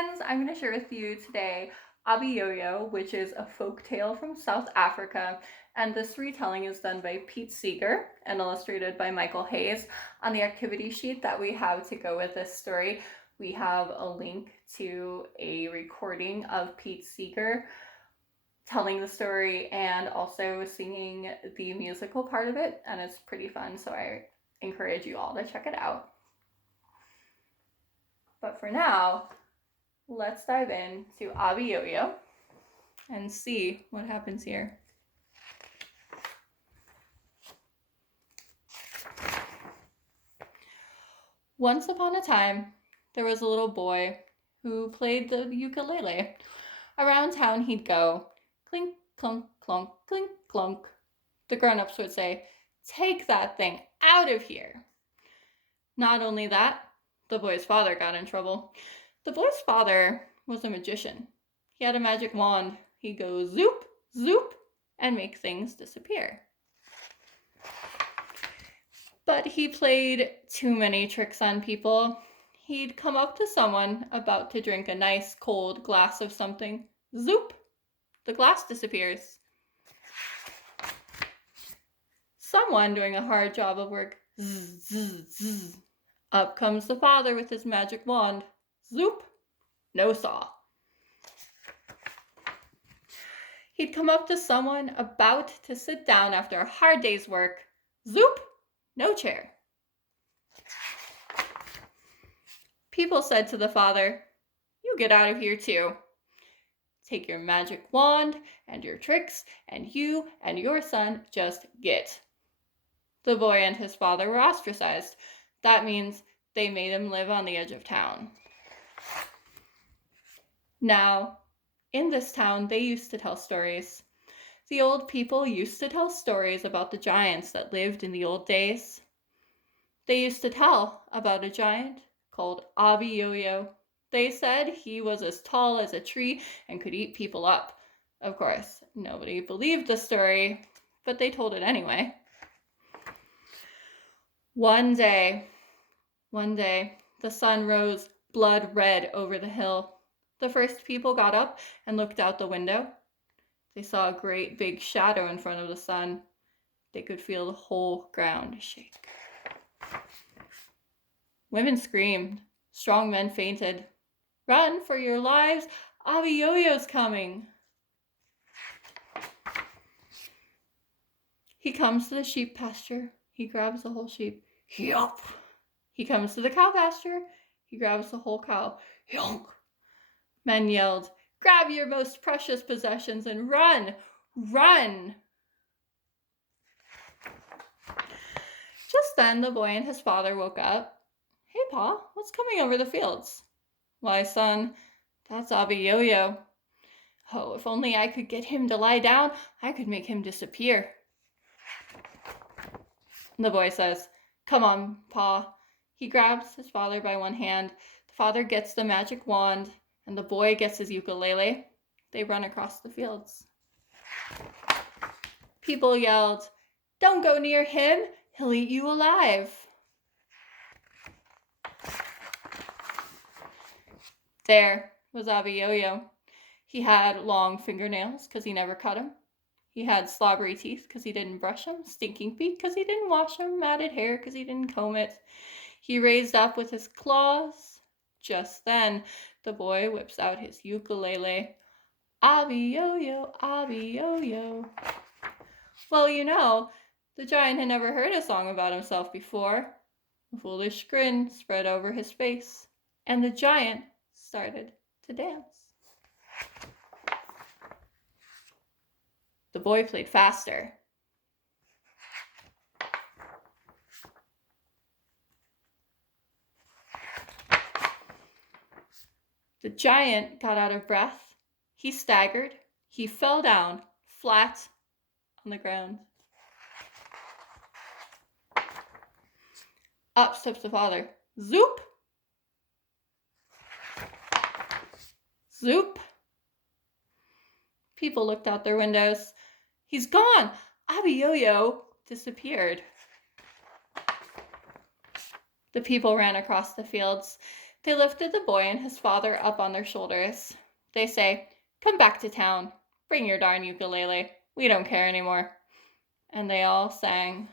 friends! I'm going to share with you today Abiyoyo, which is a folk tale from South Africa. And this retelling is done by Pete Seeger and illustrated by Michael Hayes. On the activity sheet that we have to go with this story, we have a link to a recording of Pete Seeger telling the story and also singing the musical part of it. And it's pretty fun, so I encourage you all to check it out. But for now, let's dive into Abiyoyo and see what happens here. Once upon a time, there was a little boy who played the ukulele. Around town he'd go, clink, clunk, clunk, clink, clunk. The grown-ups would say, "Take that thing out of here." Not only that, the boy's father got in trouble. The boy's father was a magician. He had a magic wand. He'd go zoop, zoop, and make things disappear. But he played too many tricks on people. He'd come up to someone about to drink a nice cold glass of something. Zoop! The glass disappears. Someone doing a hard job of work. Zzz, zzz, zzz. Up comes the father with his magic wand. Zoop! No saw. He'd come up to someone about to sit down after a hard day's work. Zoop! No chair. People said to the father, "You get out of here too. Take your magic wand and your tricks, and you and your son just get." The boy and his father were ostracized. That means they made him live on the edge of town. Now, in this town, they used to tell stories. The old people used to tell stories about the giants that lived in the old days. They used to tell about a giant called Abiyoyo. They said he was as tall as a tree and could eat people up. Of course, nobody believed the story, but they told it anyway. One day, the sun rose blood red over the hill. The first people got up and looked out the window. They saw a great big shadow in front of the sun. They could feel the whole ground shake. Women screamed. Strong men fainted. "Run for your lives! Abiyoyo's coming!" He comes to the sheep pasture. He grabs the whole sheep. Yup! He comes to the cow pasture. He grabs the whole cow. Yonk! Men yelled, "Grab your most precious possessions and run! Run!" Just then the boy and his father woke up. "Hey, Pa, what's coming over the fields?" "Why, son, that's Abiyoyo." "Oh, if only I could get him to lie down, I could make him disappear." The boy says, "Come on, Pa." He grabs his father by one hand. The father gets the magic wand, and the boy gets his ukulele. They run across the fields. People yelled, "Don't go near him. He'll eat you alive." There was Abiyoyo. He had long fingernails because he never cut them. He had slobbery teeth because he didn't brush them, stinking feet because he didn't wash them, matted hair because he didn't comb it. He raised up with his claws. Just then, the boy whips out his ukulele. "Abiyoyo, Abiyoyo." Well, the giant had never heard a song about himself before. A foolish grin spread over his face, and the giant started to dance. The boy played faster. The giant got out of breath. He staggered. He fell down flat on the ground. Up steps the father. Zoop! Zoop! People looked out their windows. "He's gone! Abiyoyo disappeared." The people ran across the fields. They lifted the boy and his father up on their shoulders. They say, "Come back to town. Bring your darn ukulele. We don't care anymore." And they all sang